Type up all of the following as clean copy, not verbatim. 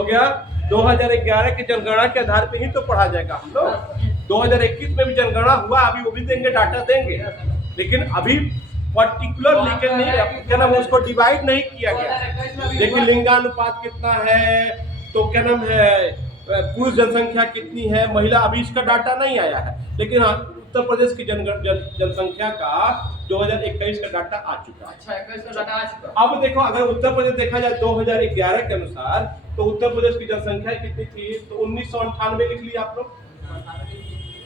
हो गया। 2011 की जनगणना के आधार पे ही तो पढ़ा जाएगा हम लोग। 2021 में भी जनगणना हुआ, अभी वो भी देंगे, डाटा देंगे, लेकिन अभी पर्टिकुलर लेकर नहीं, क्या नाम, उसको डिवाइड नहीं किया गया। देखिए लिंगानुपात कितना है, तो क्या नाम है, पुरुष जनसंख्या कितनी है, महिला, अभी इसका डाटा नहीं आया है, लेकिन उत्तर प्रदेश की जनसंख्या का 2021 का डाटा आ चुका है। अच्छा, 21 का डाटा आ चुका। अब देखो, अगर उत्तर प्रदेश देखा जाए 2011 के अनुसार, तो उत्तर प्रदेश की जनसंख्या कितनी थी, तो 1998 लिख लिया आप लोग,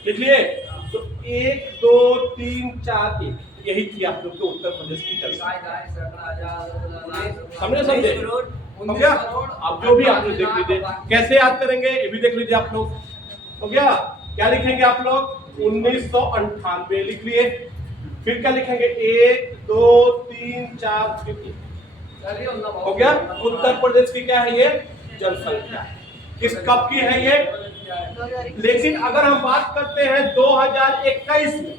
लिख लिए। तो 1 2 3 4 1 यही थी आप लोग के उत्तर प्रदेश की जनसंख्या। समझे? हो गया। अब जो भी आप लोग देख लीजिए, कैसे याद करेंगे ये भी देख लीजिए आप लोग। हो गया। क्या लिखेंगे आप लोग, 1998 लिख लिए। फिर क्या लिखेंगे, 1 2 3 4 हो गया। उत्तर प्रदेश की क्या है ये जनसंख्या, किस कब की है ये। लेकिन अगर हम बात करते हैं 2021 में,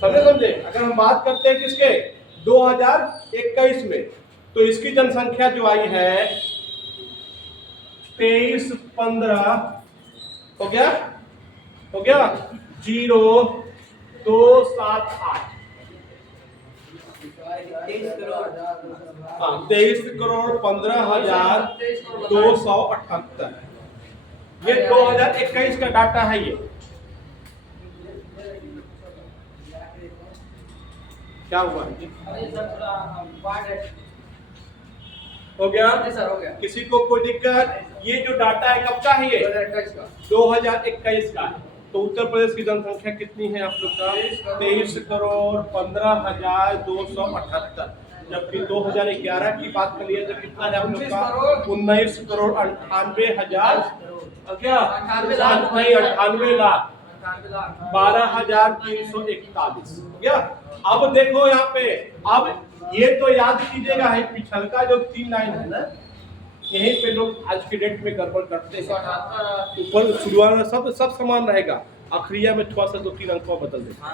समझे, अगर हम बात करते हैं किसके, 2021 में, तो इसकी जनसंख्या जो आई है 2315 हो गया, 0278। 23,15,278 ये 2021 का डाटा है ये। क्या हुआ, हो गया सर, हो गया। किसी को कोई दिक्कत? ये जो डाटा है कब का है ये, 2021 का है। तो उत्तर प्रदेश की जनसंख्या कितनी है आप लोग का, 23,15,278, जबकि 2011 की बात कर लिए तो कितना है आप लोग का, 19,98,000, क्या 98 लाख 12,341 हो गया। अब देखो यहाँ पे, अब ये तो याद कीजिएगा, है पिछल का जो 3 लाइन है ना, यहीं पे लोग आज की डेट में गड़बड़ करते हैं। ऊपर शुरुआत में सब समान रहेगा, आखिरिया में थोड़ा सा 2-3 अंक को बदल देगा।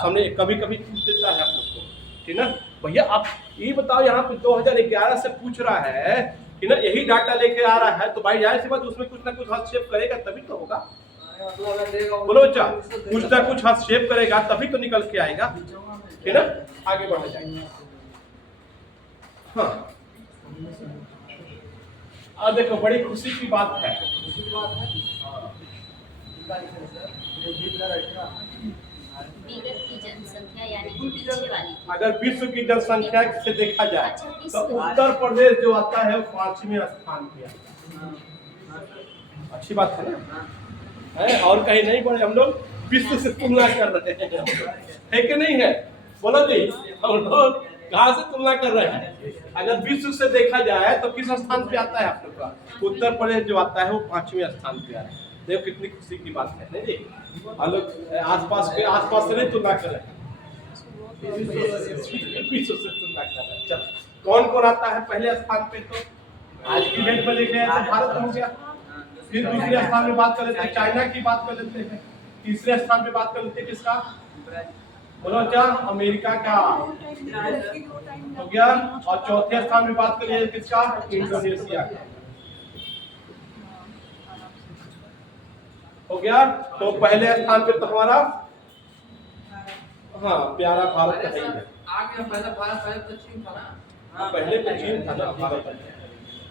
हमने कभी कभी पूछ देता है आप लोग को, ठीक ना भैया। आप ये बताओ, यहाँ पे 2011 से पूछ रहा है कि ना, यही डाटा लेके आ रहा है, तो भाई जाहिर सी बात उसमें कुछ ना कुछ हस्तक्षेप करेगा तभी तो होगा। बोलो बच्चा, कुछ ना कुछ हस्तक्षेप करेगा तभी तो निकल के आएगा, ठीक ना। आगे बढ़ा जाएगा। हाँ, अब देखो बड़ी खुशी की बात है, विगत की जनसंख्या यानी कि पीछे वाली। अगर विश्व की जनसंख्या से देखा जाए तो उत्तर प्रदेश जो आता है वो 5वें स्थान पे आता है। अच्छी बात है ना, है और कहीं नहीं बढ़े, हम लोग विश्व से तुलना कर रहे हैं, है कि नहीं है, बोलो जी। हम लोग कहाँ से तुलना कर रहे हैं, अगर विश्व से देखा जाए तो किस स्थान पे आता है आप लोग का, उत्तर प्रदेश जो आता है वो 5वें स्थान पे आता है। देखो कितनी खुशी की बात है नहीं, हम लोग आसपास से नहीं तुलना कर रहे हैं, विश्व से तुलना कर रहे हैं। चल, कौन कौन आता है पहले स्थान पे, तो आज की डेट में देखे तो भारत हो गया। फिर दूसरे स्थान में बात कर लेते हैं, चाइना की बात कर लेते हैं। तीसरे स्थान पे बात कर लेते हैं किसका, बोलो क्या, अमेरिका का हो गया। और चौथे स्थान में बात करिए किसका, इंडोनेशिया का हो गया। तो पहले स्थान पे तो हमारा, हाँ प्यारा भारत है, पहले तो चीन था ना, भारत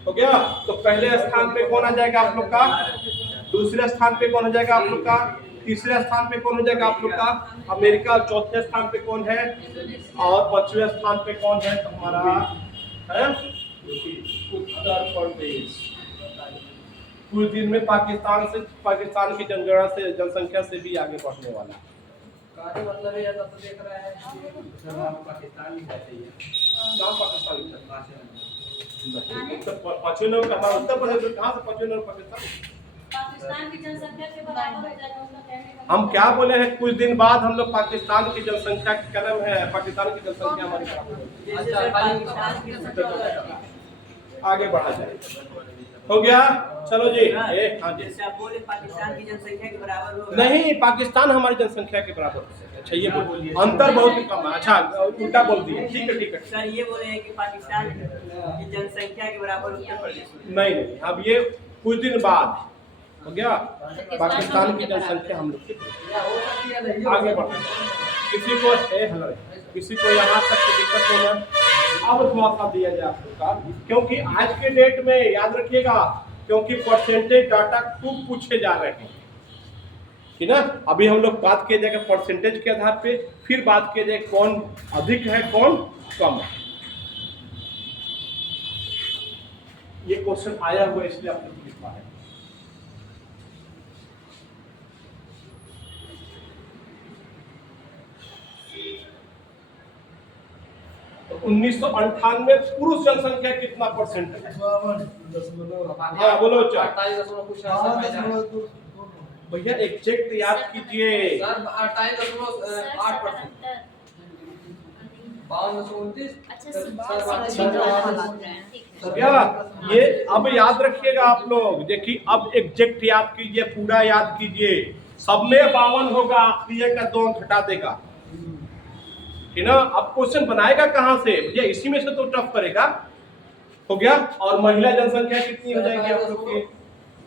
हो गया। तो पहले स्थान पे कौन आ जाएगा आप लोग का, दूसरे स्थान पे कौन हो जाएगा आप लोग का, तीसरे स्थान पे कौन हो जाएगा आप लोग का, अमेरिका। और चौथे स्थान पे कौन है, और 5वें स्थान पे कौन है, तो हमारा है उत्तर प्रदेश। कुछ दिन में पाकिस्तान की जनगणना से, जनसंख्या से भी आगे बढ़ने वाला। मतलब ये तो देख रहा है पाकिस्तान ही कहते हैं, पाकिस्तान तो 5वें नंबर का हमारा उत्तर प्रदेश, कहाँ से 5वें नंबर पाकिस्तान की जनसंख्या के बराबर हो जाएगा उनका कहने का। हम क्या बोले हैं, कुछ दिन बाद हम लोग पाकिस्तान की जनसंख्या की कदम है, पाकिस्तान की जनसंख्या हमारी आगे बढ़ा जाए। हो गया, चलो जी। हाँ जी, जैसे आप बोले पाकिस्तान की जनसंख्या के बराबर हो, नहीं, पाकिस्तान हमारी जनसंख्या के बराबर अच्छा ये हाँ, बोलिए बोलिए। अंतर बहुत कम है। अच्छा उल्टा बोल दिए, ठीक है ठीक है। सर ये बोले हैं कि पाकिस्तान की जनसंख्या के बराबर उत्तर प्रदेश में। नहीं नहीं, अब ये कुछ दिन बाद हो गया पाकिस्तान की जनसंख्या हम लोग की। या हो सकती है नहीं हो आगे सकती बढ़ते हैं। किसी को हेलो किसी को यहाँ तक की दिक्कत हो ना, अब थोड़ा सा दिया जाए आप लोग का, क्योंकि आज के डेट में याद रखिएगा, क्योंकि परसेंटेज डाटा खूब पूछे जा रहे हैं, ठीक ना। अभी हम लोग बात किए जाएगा परसेंटेज के आधार पे, फिर बात किए जाए कौन अधिक है कौन कम है। ये क्वेश्चन आया हुआ है इसलिए आप लोग लिख पा रहे हैं। तो 1998 पुरुष जनसंख्या कितना परसेंट है? हाँ बोलो अच्छा। 48 कुछ ऐसा भैया एग्जैक्ट याद कीजिए। सर 28.8%। 52.29। क्या ये अब याद रखिएगा आप लोग, देखिए अब एग्जैक्ट याद कीजिए, पूरा याद कीजिए। सब में 52 होगा, आखिरी का 2 अंक हटा देगा, ठीक ना। अब क्वेश्चन बनाएगा कहां से भैया? इसी में से तो टफ करेगा। हो गया। और महिला जनसंख्या कितनी हो जाएगी आप लोग की?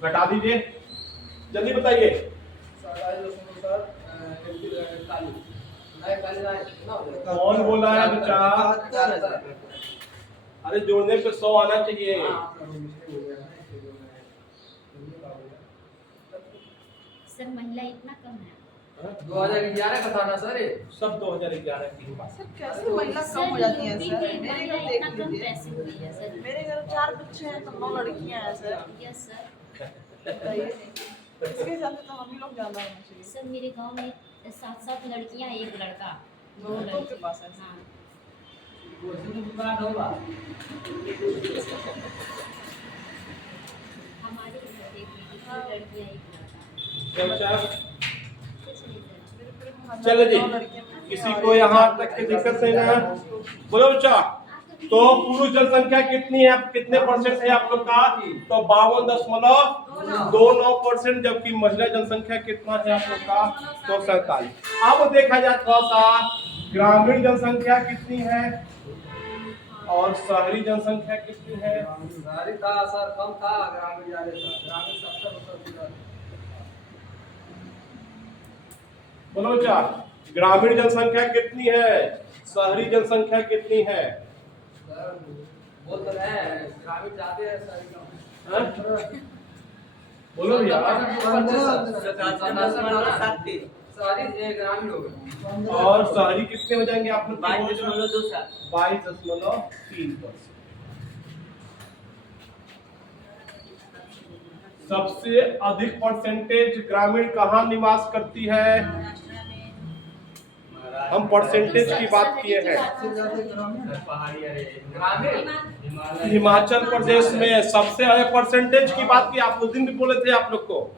घटा दीजिए, जल्दी बताइए। कौन बोला है बच्चा? अरे जोड़ने पे 100 आना चाहिए। सर महिला इतना कम है? 2011 का था ना सर ये। सब 2011 की बात। सर कैसे महिला कम हो जाती हैं यूपी सर? में मेरे महिला घर इतना देख कम लीजिए, कैसे हुई है सर? मेरे घर 4 बच्चे हैं तो 9 लड़कियां हैं सर। Yes sir. बताइए इसके हिसाब से तो हम ही लोग ज्यादा होना चाहिए। सर मेरे गांव में 7 लड़कियां 1 लड़का, 2 बहुतों के लड़की। पास है। हाँ हमारे इधर देख लीजिए 2 लड़कियां 1 लड़का। क्या बच्चा? कुछ नहीं सर। मेरे पूरे खानदान चलो में जी, 9 लड़कियां हैं। किसी को यहाँ तक की दिक्कत नहीं ना? बोलो बच्चा। तो पुरुष जनसंख्या कितनी है, कितने परसेंट है आप लोग का? तो 52.29%, जबकि महिला जनसंख्या कितना है आप लोग का? तो 47। अब देखा जाए थोड़ा सा ग्रामीण जनसंख्या कितनी है और शहरी जनसंख्या कितनी है। शहरी था सर, कम था, ग्रामीण ज्यादा था। ग्रामीण 70%। बोलो बच्चा, ग्रामीण जनसंख्या कितनी है, शहरी जनसंख्या कितनी है? सर बोल तो रहे हैं, ग्रामीण जाते हैं शहरी कम। हाँ? बोलो भैया। शहरी ग्रामीण हो गए। और शहरी कितने हो जाएंगे आप लोग? 22.27। 22.3%। सबसे अधिक परसेंटेज ग्रामीण कहाँ निवास करती है? हम परसेंटेज की बात किए हैं। पहाड़ी ग्रामीण हिमाचल प्रदेश में सबसे अधिक परसेंटेज की बात की, आप उस दिन भी बोले थे आप लोग को।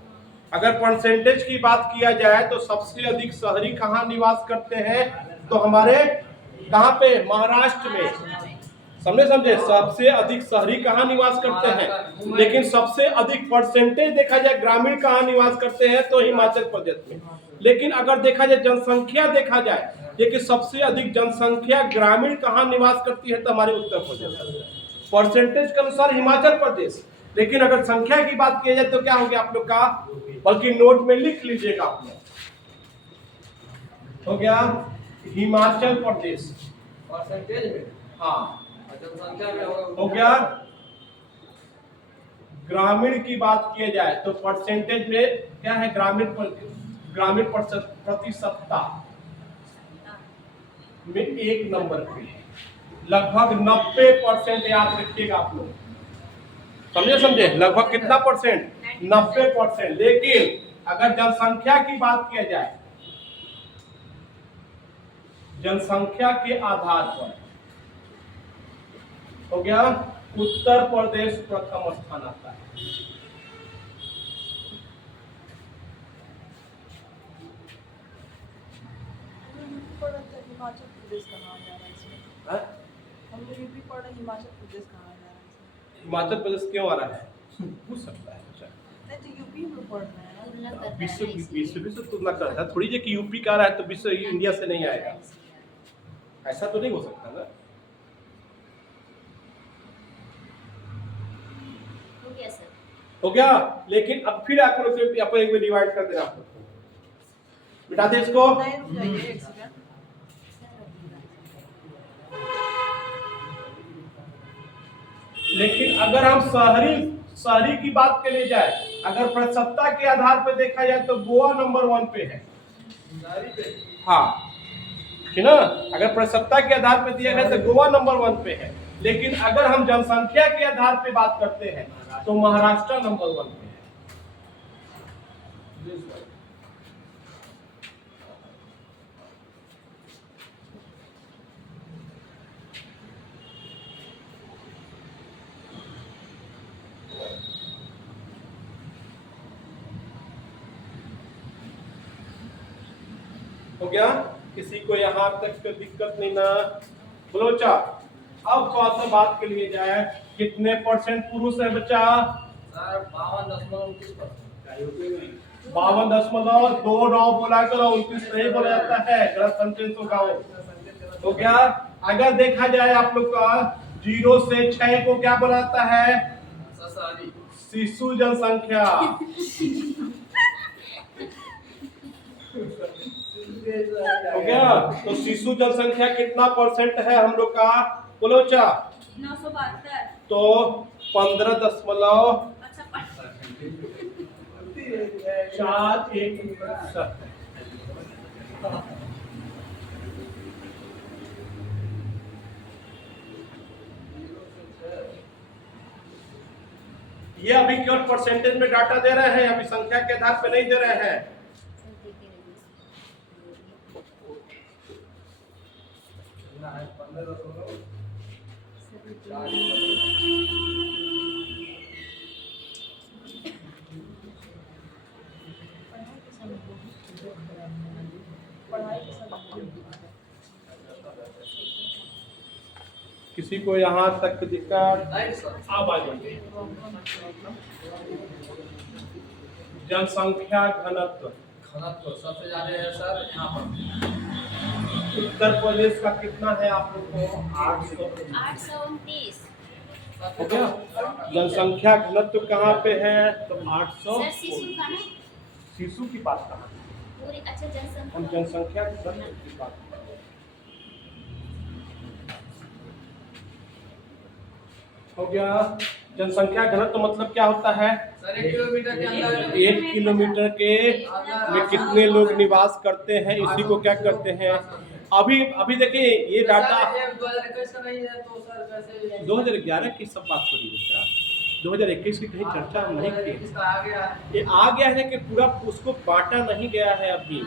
अगर परसेंटेज की बात किया जाए तो सबसे अधिक शहरी कहाँ निवास करते हैं? तो हमारे कहाँ पे? महाराष्ट्र में। समझे? सबसे अधिक शहरी कहाँ निवास करते हैं, लेकिन सबसे अधिक परसेंटेज देखा जाए ग्रामीण कहाँ निवास करते हैं? तो हिमाचल प्रदेश में। लेकिन अगर देखा जाए जनसंख्या देखा जाए, देखिए सबसे अधिक जनसंख्या ग्रामीण कहाँ निवास करती है? तो हमारे उत्तर प्रदेश। परसेंटेज के अनुसार हिमाचल प्रदेश, लेकिन अगर संख्या की बात की जाए तो क्या हो गया आप लोग का? बल्कि नोट में लिख लीजिएगा आप लोग, हो गया हिमाचल प्रदेश। परसेंटेज में, हाँ जनसंख्या में हो गया। ग्रामीण की बात किया जाए तो परसेंटेज में क्या है? ग्रामीण प्रतिशतता में 1 नंबर पे है, लगभग 90%। याद रखिएगा आप लोग, समझे? लगभग कितना परसेंट? 90%। लेकिन अगर जनसंख्या की बात किया जाए, जनसंख्या के आधार पर हो गया उत्तर प्रदेश प्रथम स्थान आता है। हिमाचल प्रदेश कहाँ जा रहा है इसमें? हाँ? हम लोग यूपी पढ़ रहे, हिमाचल प्रदेश कहाँ जा रहा है इसमें? हिमाचल प्रदेश क्यों आ रहा है? पूछ सकता है। अच्छा नहीं तो यूपी में पढ़ना है ना। तुलना कर रहा है विश्व इसलिए। विश्व से तुलना कर रहा है, थोड़ी जे कि यूपी का आ रहा है तो विश्व इंडिया से नहीं आएगा, ऐसा तो नहीं हो सकता ना। हो गया सर। हो गया, लेकिन अब फिर आपको आप एक में डिवाइड कर देना, आपको मिटा दे इसको। नहीं रुक जाइए एक सेकंड। लेकिन अगर हम शहरी शहरी की बात के लिए जाए, अगर प्रतिशतता के आधार पर देखा जाए तो गोवा नंबर 1 पे है। हाँ ठीक ना, अगर प्रतिशतता के आधार पर दिया गया तो गोवा नंबर 1 पे है, लेकिन अगर हम जनसंख्या के आधार पे बात करते हैं तो महाराष्ट्र नंबर 1 पे है। हो गया, किसी को यहाँ तक कोई दिक्कत नहीं ना। बलोचा, अब थोड़ा सा बात के लिए जाए, कितने परसेंट पुरुष है बच्चा? सर 52.29%। 52.29 बोला करो, 29 नहीं बोला जाता है, गलत सेंटेंस होगा वो। हो गया, अगर देखा जाए आप लोग का 0 से 6 को क्या बोला जाता है? शिशु जनसंख्या। हो गया, तो शिशु जनसंख्या कितना परसेंट है हम लोग का? बोलो चा। 972। तो 15.41 ये अभी केवल परसेंटेज में डाटा दे रहे हैं, अभी संख्या के आधार पे नहीं दे रहे हैं। किसी को यहाँ तक दिक्कत? अब आ जाइए, जनसंख्या घनत्व सबसे ज्यादा है सर यहाँ पर। उत्तर प्रदेश का कितना है आप लोग को? 829। हो गया, जनसंख्या घनत्व कहाँ पे है? तो 800। सर शिशु का ना शिशु की बात कहाँ? पूरी अच्छा हम जनसंख्या। जनसंख्या घनत्व की बात कर रहे हैं। हो गया, जनसंख्या घनत्व मतलब क्या होता है? सर 1 किलोमीटर के अंदर 1 किलोमीटर के में कितने लोग निवास करते हैं, इसी को क्या करते हैं? अभी देखिए ये डाटा 2021 का नहीं है तो सर कैसे 2011 की सब बात हो रही है क्या? 2021 की कहीं चर्चा हम नहीं की। इसका आ गया है। ये आ गया है कि पूरा उसको बांटा नहीं गया है, अभी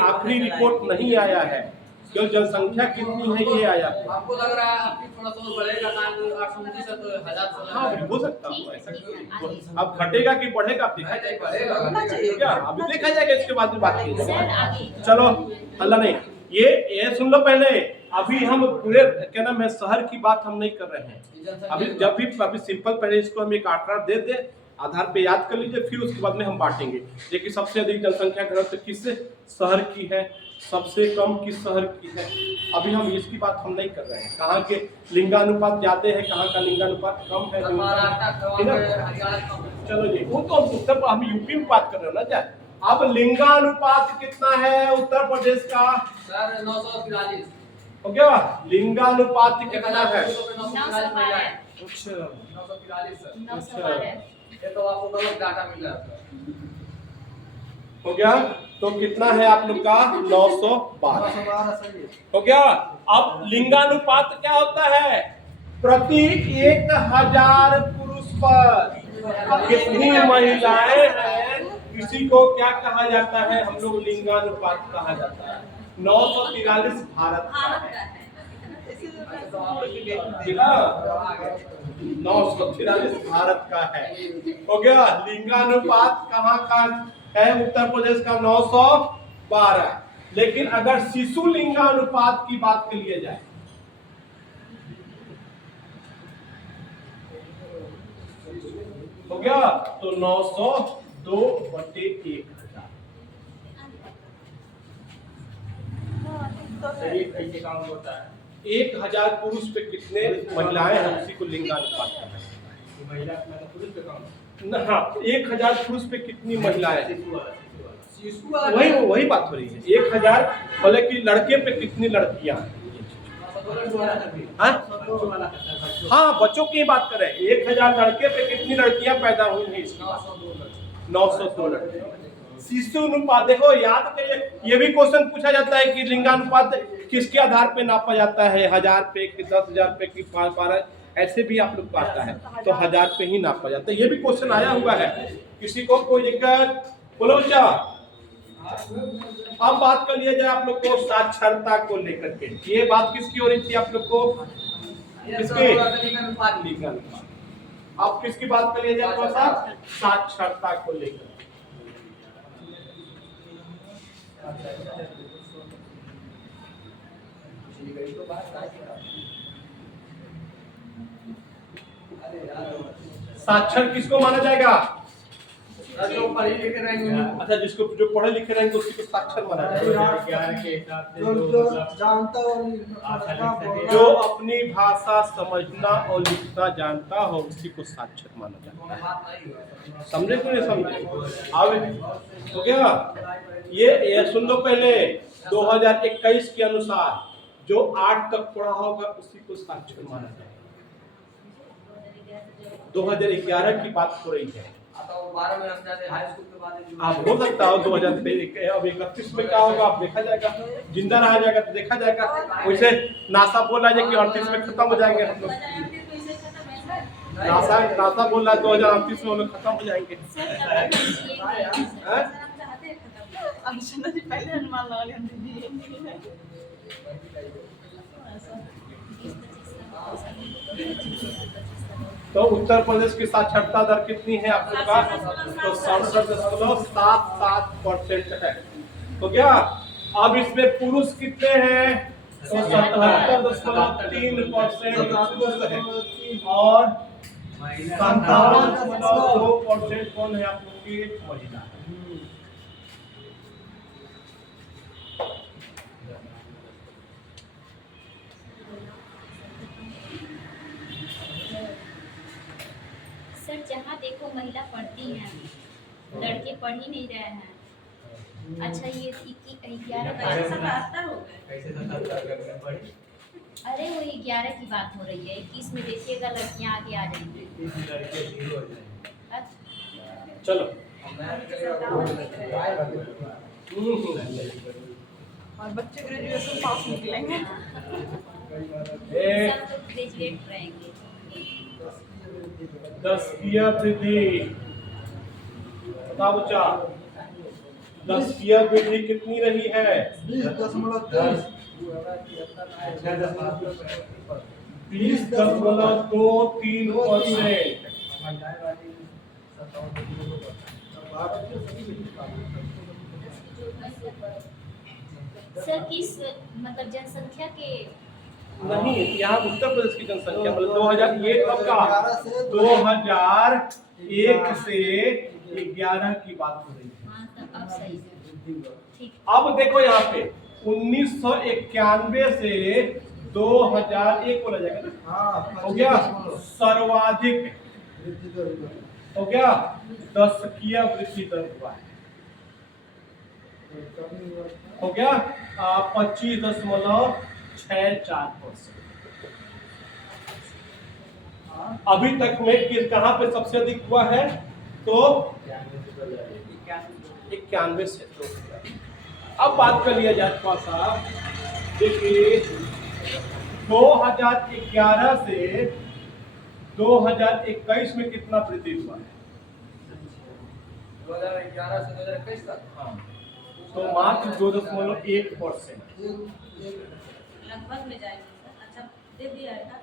आखिरी रिपोर्ट नहीं आया है, केवल जनसंख्या कितनी है ये आया है। आपको लग रहा है आपकी थोड़ा सा और बढ़ेगा, 829 है तो 1000 हाँ हो सकता है ऐसा। अब घटेगा कि बढ़ेगा देखा जाएगा क्या, अभी देखा जाएगा, इसके बाद में बात की सर जाएगी। आगे। चलो अल्लाह नहीं, ये सुन लो पहले, अभी हम पूरे क्या नाम है शहर की बात हम नहीं कर रहे हैं। अभी जब भी अभी सिंपल पहले इसको हम एक आंकड़ा दे दे, आधार पे याद कर लीजिए, फिर उसके बाद में हम बांटेंगे। देखिए सबसे अधिक जनसंख्या घनत्व किस शहर की है, सबसे कम किस शहर की है। अभी हम इसकी बात हम नहीं कर रहे हैं, कहाँ के लिंगानुपात ज्यादा है, कहाँ का लिंगानुपात कम है। ठीक है, चलो जी, वो तो उत्तर हम यूपी में बात कर रहे हो ना जाए। अब लिंगानुपात कितना है उत्तर प्रदेश का? सर 943। हो गया, लिंगानुपात कितना है? 912। अच्छा 943 सर। 912। ये तो आपको गलत डाटा मिल रहा है। हो गया, तो कितना है आप लोग का? 912 हो गया। अब लिंगानुपात क्या होता है? प्रति 1000 पुरुष पर कितनी महिलाएं हैं, इसी को क्या कहा जाता है? हम लोग लिंगानुपात कहा जाता है। 943 भारत का भारत है, का है। ठीक है, 943 भारत का है। हो गया, लिंगानुपात कहाँ का है? उत्तर प्रदेश का 912। लेकिन अगर शिशु लिंगानुपात की बात के लिए जाए, हो गया। तो 902/1000। सही कैसे काउंट होता है? 1000 पुरुष पे कितने महिलाएं हैं उसी को लिंगानुपात कहते हैं। महिला मतलब पुरुष पे काउंट हाँ, 1000 पुरुष पे कितनी महिलाएं हैं? शिशु वाला वही बात हो रही है। 1000 मतलब कि लड़के पे कितनी लड़कियां हैं? हाँ? हाँ, बच्चों की बात करें। 1000 लड़के पे कितनी लड़कियां पैदा हुई हैं? 902 लड़के। शिशु अनुपात देखो, याद करिए, ये भी क्वेश्चन पूछा जाता है कि लिंगानुपात किसके आधार पे नापा जाता है? 1000 पे कि 10,000 पे कि 12, ऐसे भी आप लोग को आता है, तो 1000 पे ही नापा जाता है। ये भी क्वेश्चन आया हुआ है। किसी को कोई दिक्कत? बोलो बच्चा। अब बात कर लिया जाए आप लोग को साक्षरता को लेकर के। ये बात किसकी हो रही थी आप लोग को? किसके? लिंगानुपात। अब किसकी बात कर लिया जाए? थोड़ा सा साक्षरता को लेकर। साक्षर किसको माना जाएगा? जो पढ़े लिखे रहेंगे, अच्छा, जिसको जो पढ़े लिखे रहेंगे उसी को साक्षर माना जाएगा। ज्ञान के हिसाब से जो जानता और जो अपनी भाषा समझना और लिखना जानता हो उसी को साक्षर माना जाता है। समझे कि नहीं समझे? अब हो गया। ये सुन लो पहले, 2021 के अनुसार जो 8 तक पढ़ा होगा उसी को साक्षर माना जाएगा। 2011 की बात हो रही है। आप हो सकता हो 2023 अब 31 में क्या होगा आप देखा जाएगा, जिंदा रहा जाएगा तो देखा जाएगा। वैसे नासा बोल रहा है कि 38 में खत्म हो जाएंगे हम लोग। नासा बोल रहा है 2038 में हम लोग खत्म हो जाएंगे। अर्चना जी पहले अनुमान लगा लिया दीदी। तो उत्तर प्रदेश की साक्षरता दर कितनी है आप लोग का? तो 67.77% है। तो क्या अब इसमें पुरुष कितने हैं? तो 77.3% पुरुष है और 57.2% कौन है आप लोग की? महिला। सर जहाँ देखो महिला पढ़ती हैं, लड़के पढ़ ही नहीं रहे हैं। अच्छा, ये 11 हो गए। अरे वो 11 की बात हो रही है। 21 में देखिएगा लड़कियां आगे आ जाएंगी। चलो और बच्चे ग्रेजुएशन पास निकलेंगे। सब लोग ग्रेजुएट रहेंगे। 10वीं वृद्धि बताओ बच्चा, 10वीं वृद्धि कितनी रही है? 20.10 20.23%। सर किस मतलब जनसंख्या के? नहीं, यहाँ उत्तर प्रदेश की जनसंख्या मतलब 2000 ये कब का? 2001 से 11 की बात हो रही है। हाँ, तब अब सही है। ठीक। अब देखो यहाँ पे 1991 से 2001 बोला जाएगा ना? हो गया सर्वाधिक, हो गया 10वीं वृद्धि दर हुआ है। हो गया 25.64%। अभी तक में कहाँ पे सबसे अधिक हुआ है? तो 91 से। तो अब बात कर लिया जाए थोड़ा सा, देखिए 2011 से 2021 में कितना वृद्धि हुआ है? 2011 से 2021 तक हाँ, तो मात्र 2.1%। लगभग में जाएंगे सर। अच्छा, दे दिया है ना?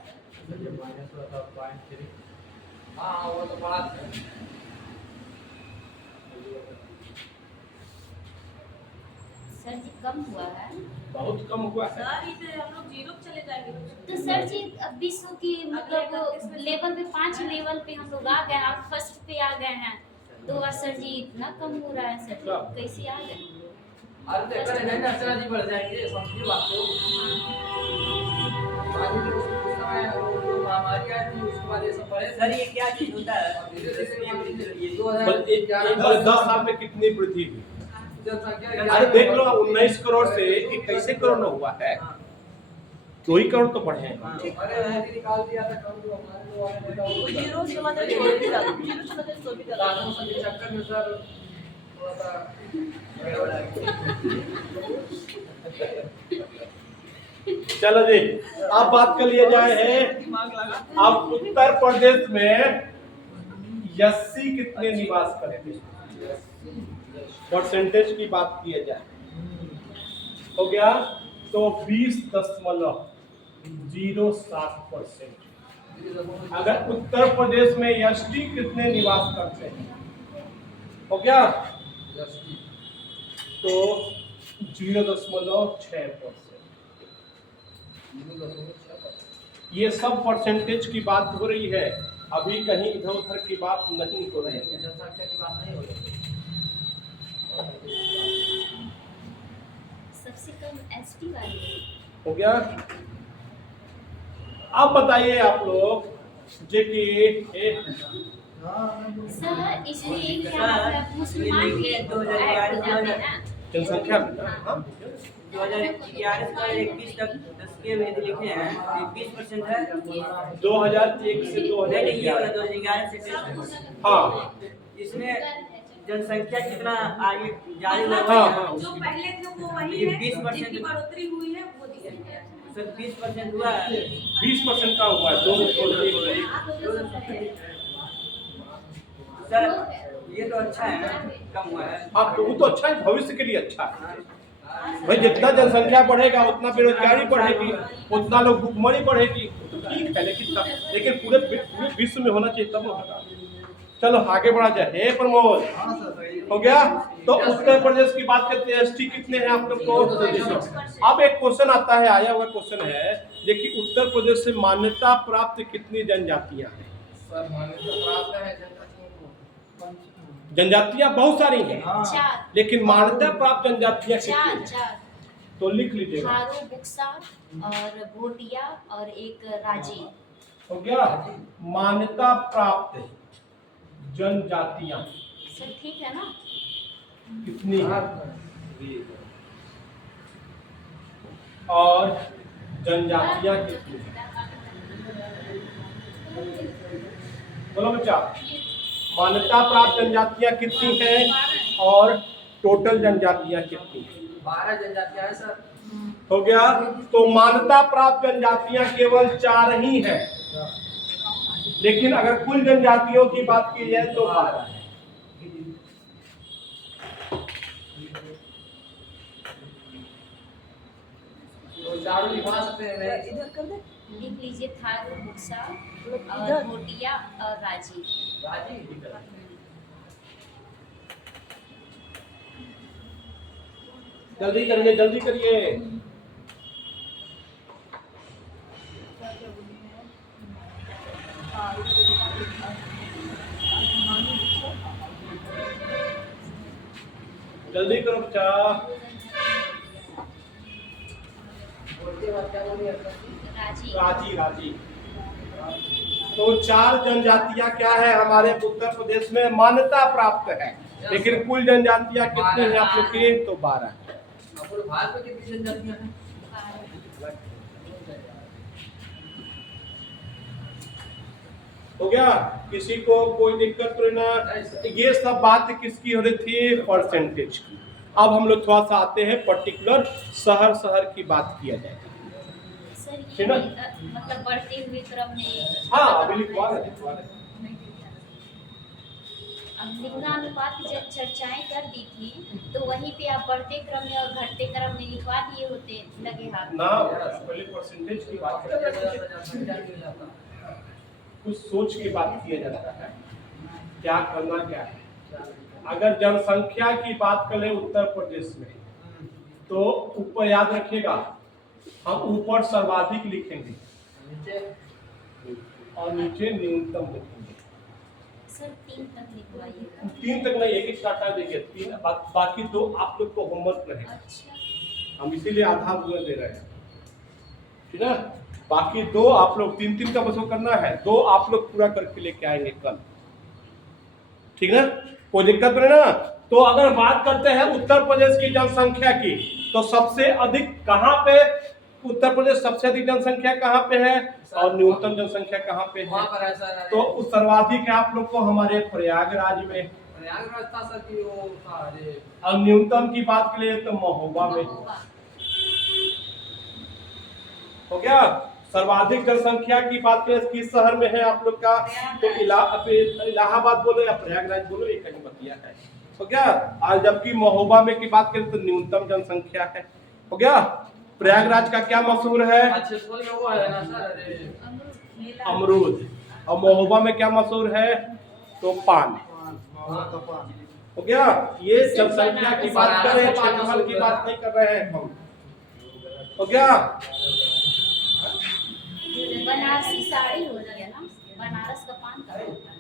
हाँ, वो तो बड़ा सर जी कम हुआ है। बहुत कम हुआ है। सर इसे हम लोग जीरो चले तो सर जी अब विश्व की मतलब लेवल पे 5 लेवल पे हम लोग आ गए, आप फर्स्ट पे आ गए हैं, तो आज सर जी इतना कम हो रहा है सर जी, कैसे आ गए? अरे देखो नहीं ना अर्चना जी बढ़ जाएंगे, समझिए बात को। आज भी उस समय वो महामारी आई थी, उसके बाद ये सब पढ़े। सर ये क्या चीज होता है? ये 10 साल में कितनी वृद्धि हुई? जनसंख्या अरे देख लो 19 करोड़ से 21 करोड़ में हुआ है, 2 ही करोड़ तो बढ़े हैं। अरे ऐसे निकाल दिया था कम तो हमारे जो आए थे वो जीरो चला जाए तो भी ज्यादा, जीरो चला जाए तो भी ज्यादा। लाखों के चक्कर में सर थोड़ा सा चलो जी, अब बात कर लिया जाए है दिमाग लगा। अब उत्तर प्रदेश में यस्सी कितने निवास करते हैं, परसेंटेज की बात किया जाए हो गया तो 20.07%। अगर उत्तर प्रदेश में यस्टी कितने निवास करते हैं हो गया तो 0.6%। ये सब परसेंटेज की बात हो रही है, अभी कहीं इधर उधर की बात नहीं हो रही है। जनसंख्या की बात नहीं हो रही। सबसे कम एसटी वाले हो गया। अब बताइए आप लोग जे कि सर इसलिए क्या है, मुसलमान भी ऐड हो जाते हैं। जनसंख्या 2011 से 21 तक 10 के में लिखे हैं 21% है। 2001 से नहीं ये वाला 2011 2011 से 20 हाँ इसमें जनसंख्या कितना आगे जारी हुआ हाँ, है? हाँ। जो पहले थे वो वही ये है, 20% जितनी बढ़ोतरी हुई है वो दिया गया है। सर 20% हुआ है। 20% का हुआ है, 2 सर ये तो अच्छा है, कम हुआ है। अब वो तो अच्छा है, भविष्य के लिए अच्छा है भाई। जितना जनसंख्या बढ़ेगा उतना बेरोजगारी बढ़ेगी, उतना लोग भूखमरी बढ़ेगी, तो ठीक है। लेकिन पूरे विश्व में होना चाहिए तब होगा। चलो आगे बढ़ा जाए। हे प्रमोद हाँ सर सही हो गया। तो उत्तर प्रदेश की बात करते हैं, एसटी कितने हैं आप लोग को? अब एक क्वेश्चन आता है, आया हुआ क्वेश्चन है देखिए, उत्तर प्रदेश से मान्यता प्राप्त कितनी जनजातियां हैं? सर मान्यता प्राप्त है जनजातियां बहुत सारी हैं, हाँ 4 लेकिन मान्यता प्राप्त जनजातियां कितनी 4 हैं? तो लिख लीजिएगा। थारू, बुक्सा और भोटिया और एक राजी। हो गया। मान्यता प्राप्त जनजातियां सर ठीक है ना? कितनी हैं? और जनजातियां कितनी हैं? बोलो बच्चा, मान्यता प्राप्त जनजातियां कितनी हैं और टोटल जनजातियां कितनी हैं? 12 जनजातियां हैं सर। हो गया। तो मान्यता प्राप्त जनजातियां केवल 4 ही हैं, लेकिन अगर कुल जनजातियों की बात की जाए तो 12 है। तो चारों लिखवा सकते हैं नहीं? इधर कर दे। लिख लीजिए थारू, बुक्सा और इधर भोटिया और राजी। राजी जल्दी करिए, जल्दी करिए। जल्दी करो बच्चा। राजी राजी राजी। तो 4 जनजातियां क्या है हमारे उत्तर प्रदेश में मान्यता प्राप्त है, लेकिन कुल जनजातियां कितनी है आप लोग की? तो 12 है। पूरे भारत में कितनी जनजातियां हैं? हो गया। किसी को कोई दिक्कत तो ना? ये सब बात किसकी हो रही थी? परसेंटेज की। अब हम लोग थोड़ा सा आते हैं पर्टिकुलर शहर की बात किया जाएगा। सर ठीक ये है। मतलब बढ़ते हुए क्रम में हाँ अभी लिखवा रहे अब लिंगानुपात की जब चर्चाएं कर दी थी, तो वहीं पे आप बढ़ते क्रम में और घटते क्रम में लिखवा दिए होते लगे हाथ। ना, पहले परसेंटेज की बात करते हैं, कुछ सोच के बात किया जाता है क्या करना क्या है। अगर जनसंख्या की बात करें उत्तर प्रदेश में, तो ऊपर याद रखिएगा हम ऊपर सर्वाधिक लिखेंगे नीचे और नीचे न्यूनतम लिखेंगे। सर 3 तक लिखवाइए। 3 तक नहीं, एक काटा देखिए 3, बाकी 2 आप लोग को होमवर्क रहेगा। अच्छा हम इसीलिए आधा गुण दे रहे हैं, ठीक है। बाकी 2 आप लोग 3 का बस वो करना है, 2 आप लोग पूरा करके लेके आएंगे कल, ठीक ना। कोई दिक्कत नहीं ना। तो अगर बात करते हैं उत्तर प्रदेश की जनसंख्या की, तो सबसे अधिक कहाँ पे उत्तर प्रदेश सबसे अधिक जनसंख्या कहाँ पे है और न्यूनतम जनसंख्या कहाँ पे वहाँ है? पर है सर। तो उस सर्वाधिक है आप लोग को हमारे प्रयागराज में, प्रयागराज था सर कि वो था अरे और न्यूनतम की बात के लिए तो महोबा में महोबा। हो गया। सर्वाधिक जनसंख्या की बात करें किस शहर में है आप लोग का, तो इलाहाबाद बोलो या प्रयागराज बोलो, एक ही बतिया है, हो गया। और जबकि महोबा में की बात करें तो न्यूनतम जनसंख्या है, हो गया। प्रयागराज का क्या मशहूर है? अच्छे स्कूल में वो है ना सर अरे अमरूद। और महोबा में क्या मशहूर है? तो पान, हो गया। ये जनसंख्या की बात कर रहे हैं, क्षेत्रफल की बात नहीं कर रहे हैं हम, हो गया। बनारसी साड़ी होती है ना, बनारस का पान का होता है।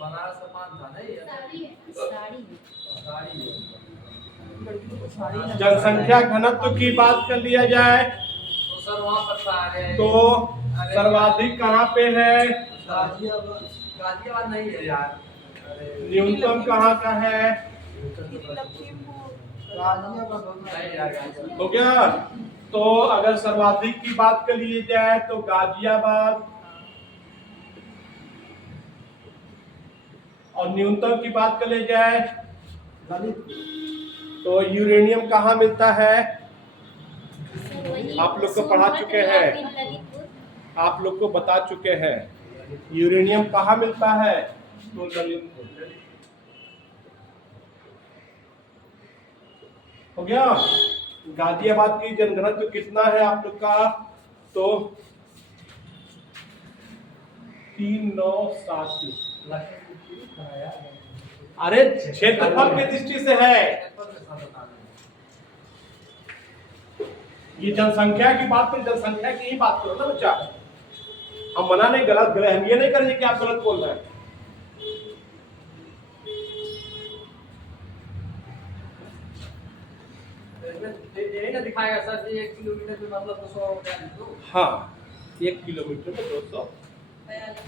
बनारस का पान था नहीं साड़ी जनसंख्या घनत्व की बात कर लिया जाए तो सर वहाँ पर था अरे तो सर्वाधिक कहाँ पे है? गाजियाबाद नहीं है यार। न्यूनतम कहाँ का है? लखीमपुर नहीं यार गाजियाबाद। हो गया। तो अगर सर्वाधिक की बात कर लिए जाए तो गाजियाबाद, और न्यूनतम की बात कर ले जाए तो यूरेनियम कहाँ मिलता है? आप लोग को पढ़ा चुके हैं, आप लोग को बता चुके हैं यूरेनियम कहाँ मिलता है, तो ललितपुर, हो गया। गाजियाबाद की जनघनत्व कितना है आप लोग का? तो 3970। अरे क्षेत्रफल की दृष्टि से है, ये जनसंख्या की बात तो जनसंख्या की ही बात करो ना बच्चा। हम मना नहीं, गलत हम ये नहीं करेंगे कि आप गलत बोल रहे हैं। यही ना दिखाएगा सर कि 1 किलोमीटर में मतलब 200 हाँ, 1 किलोमीटर में 200।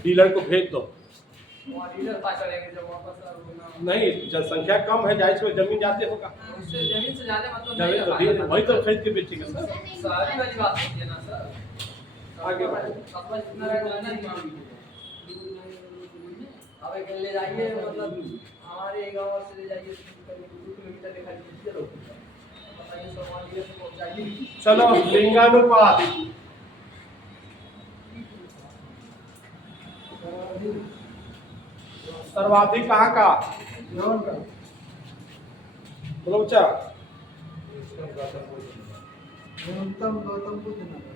डीलर को भेज दो। वहाँ डीलर पास करेंगे जब वहाँ पर सर वो ना नहीं, जनसंख्या कम है, जाहिर से जमीन जाते होगा, उससे जमीन से ज्यादा मतलब जमीन तो नहीं धीरे वही तो खरीद के बेचेंगे सर। सारी वाली बात होती है ना सर। आगे बढ़ो। अपना जितना रहेगा ना अब एक ले जाइए मतलब हमारे गांव से ले जाइए 2 किलोमीटर के करीब चलो बताइए सोमालिया से पहुंचाइए। चलो लिंगानुपात, सर्वाधिक कहाँ का? बोलो बच्चा। न्यूनतम गौतम बुद्ध नगर।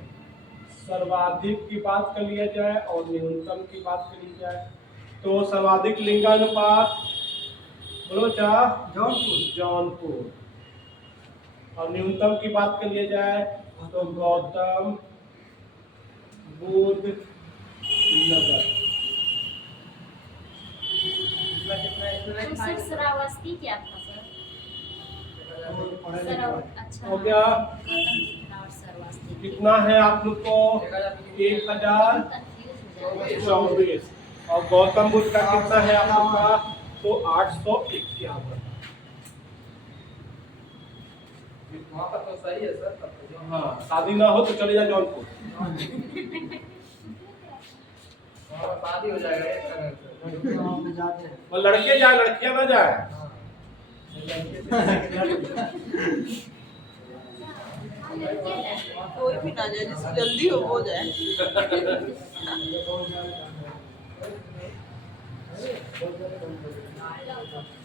सर्वाधिक की बात कर लिया जाए और न्यूनतम की बात कर ली जाए तो सर्वाधिक लिंगानुपात बोलो बच्चा जौनपुर, और न्यूनतम की बात कर लिया जाए तो गौतम बुद्ध नगर। तो सर श्रावस्ती क्या था सर? अच्छा हो गया। गौतम बुद्ध और श्रावस्ती कितना है आप लोग को? 1024। और गौतम बुद्ध का कितना है आप लोग का? तो 851। वहाँ पर तो सही है सर तब तो जो हाँ, शादी ना हो तो चले जा जौनपुर। वहाँ पर शादी हो जाएगा एक तरह से। और लड़के जाए लड़कियां ना जाए। कोई भी ना जाए, जिससे जल्दी हो जाए।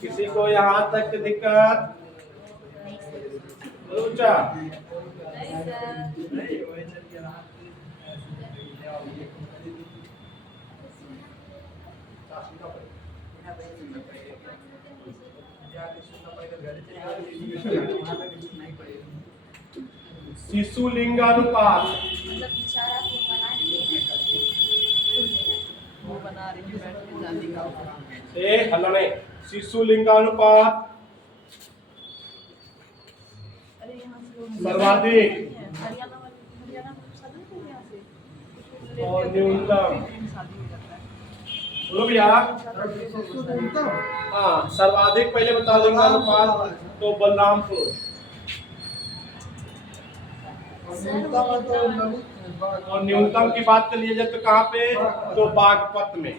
किसी को यहाँ तक दिक्कत? ऊंचा शिशु लिंगानुपात मतलब बेचारा को बना दिए वो बना रही है बैठ के जाने का। से हलने शिशु लिंगानुपात अरे यहाँ से लोग सर्वाधिक हरियाणा में शादी हो यहाँ से और न्यूनतम। शादी हो जाता है। बोलो भैया। शिशु न्यूनतम हाँ, सर्वाधिक पहले बताओ लिंगानुपात तो बलरामपुर, न्यूनतम है तो ललित और न्यूनतम की बात कर लिया जाए तो कहाँ पे, तो बागपत में।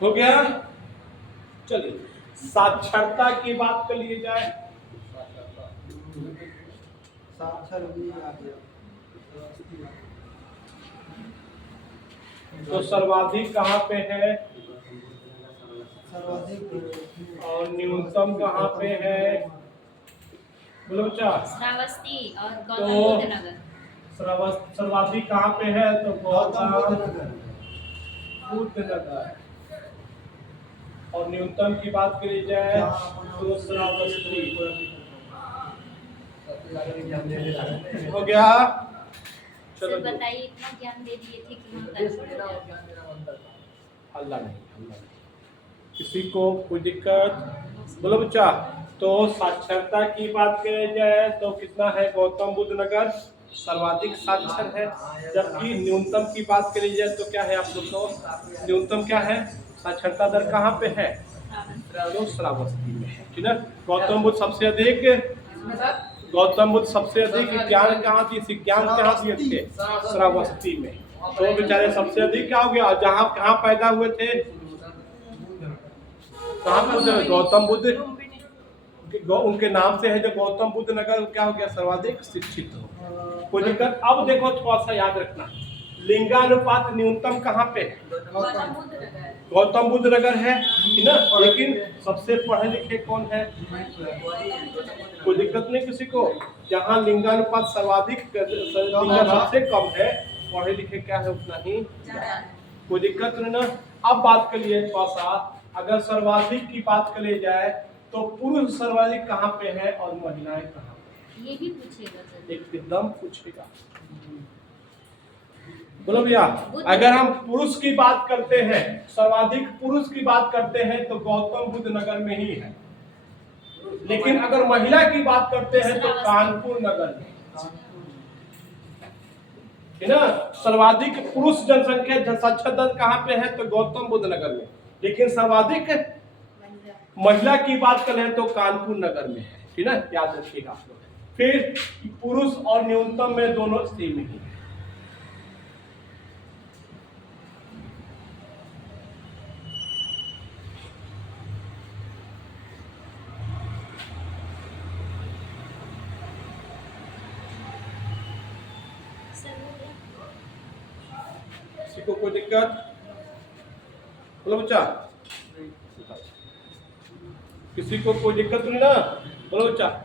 हो गया। चलिए साक्षरता की बात कर लिए जाए साक्षर भी आ गया। तो सर्वाधिक कहाँ पे है सर्वाधिक और न्यूनतम कहाँ पे है, बोलो बच्चा। श्रावस्ती और तो गौतम बुद्ध नगर। सर्वाधिक कहाँ पे है, तो गौतम बुद्ध गौतम नगर। बुद्ध नगर। और न्यूनतम की बात करी जाए तो श्रावस्ती। हो गया। सर चलो बताइए, इतना ज्ञान दे दिए थे कि हम देश कल मेरा और ज्ञान मेरा मंदिर का। अल्लाह नहीं। किसी को कोई दिक्कत, बोलो बच्चा। तो साक्षरता की बात करी जाए तो कितना है, गौतम बुद्ध नगर सर्वाधिक साक्षर है, जबकि न्यूनतम की बात करी जाए तो क्या है आप लोग को, न्यूनतम क्या है, साक्षरता दर कहाँ पे है, तो श्रावस्ती में है, ठीक है। गौतम बुद्ध सबसे अधिक, इसमें सर गौतम बुद्ध सबसे अधिक ज्ञान कहाँ दिए, ज्ञान कहाँ दिए थे, श्रावस्ती में। तो बेचारे सबसे अधिक क्या हो गया, जहाँ कहाँ पैदा हुए थे, कहाँ पे, गौतम बुद्ध, उनके नाम से है जो गौतम बुद्ध नगर, क्या हो गया, सर्वाधिक शिक्षित हो। कोई दिक्कत। अब देखो थोड़ा सा याद रखना, लिंगानुपात न्यूनतम कहाँ पे है, गौतम बुद्ध नगर। गौतम बुद्ध नगर है, ठीक ना। लेकिन सबसे पढ़े लिखे कौन है, कोई दिक्कत नहीं किसी को। जहाँ लिंगानुपात सर्वाधिक, लिंगा सबसे कम है, पढ़े लिखे क्या है उतना ही, कोई दिक्कत नहीं ना। अब बात कर लिए थोड़ा सा, अगर सर्वाधिक की बात कर ली जाए तो पुरुष सर्वाधिक कहाँ पे है और महिलाएं कहाँ पे, ये भी पूछेगा सर। एकदम पूछेगा। बोलो भैया। अगर हम पुरुष की बात करते हैं, सर्वाधिक पुरुष की बात करते हैं तो गौतम बुद्ध नगर में ही है, लेकिन अगर महिला की बात करते हैं तो कानपुर नगर में, है ना। सर्वाधिक पुरुष जनसंख्या साक्षर दर कहाँ पे है, तो गौतम बुद्ध नगर में, लेकिन सर्वाधिक महिला की बात करें तो कानपुर नगर में है, ठीक है, याद रखिएगा आप लोग। फिर पुरुष और न्यूनतम में दोनों सेम ही है। सर हो गया। किसी को कोई दिक्कत, बोलो बच्चा। किसी को कोई दिक्कत नहीं ना, बोलो बच्चा।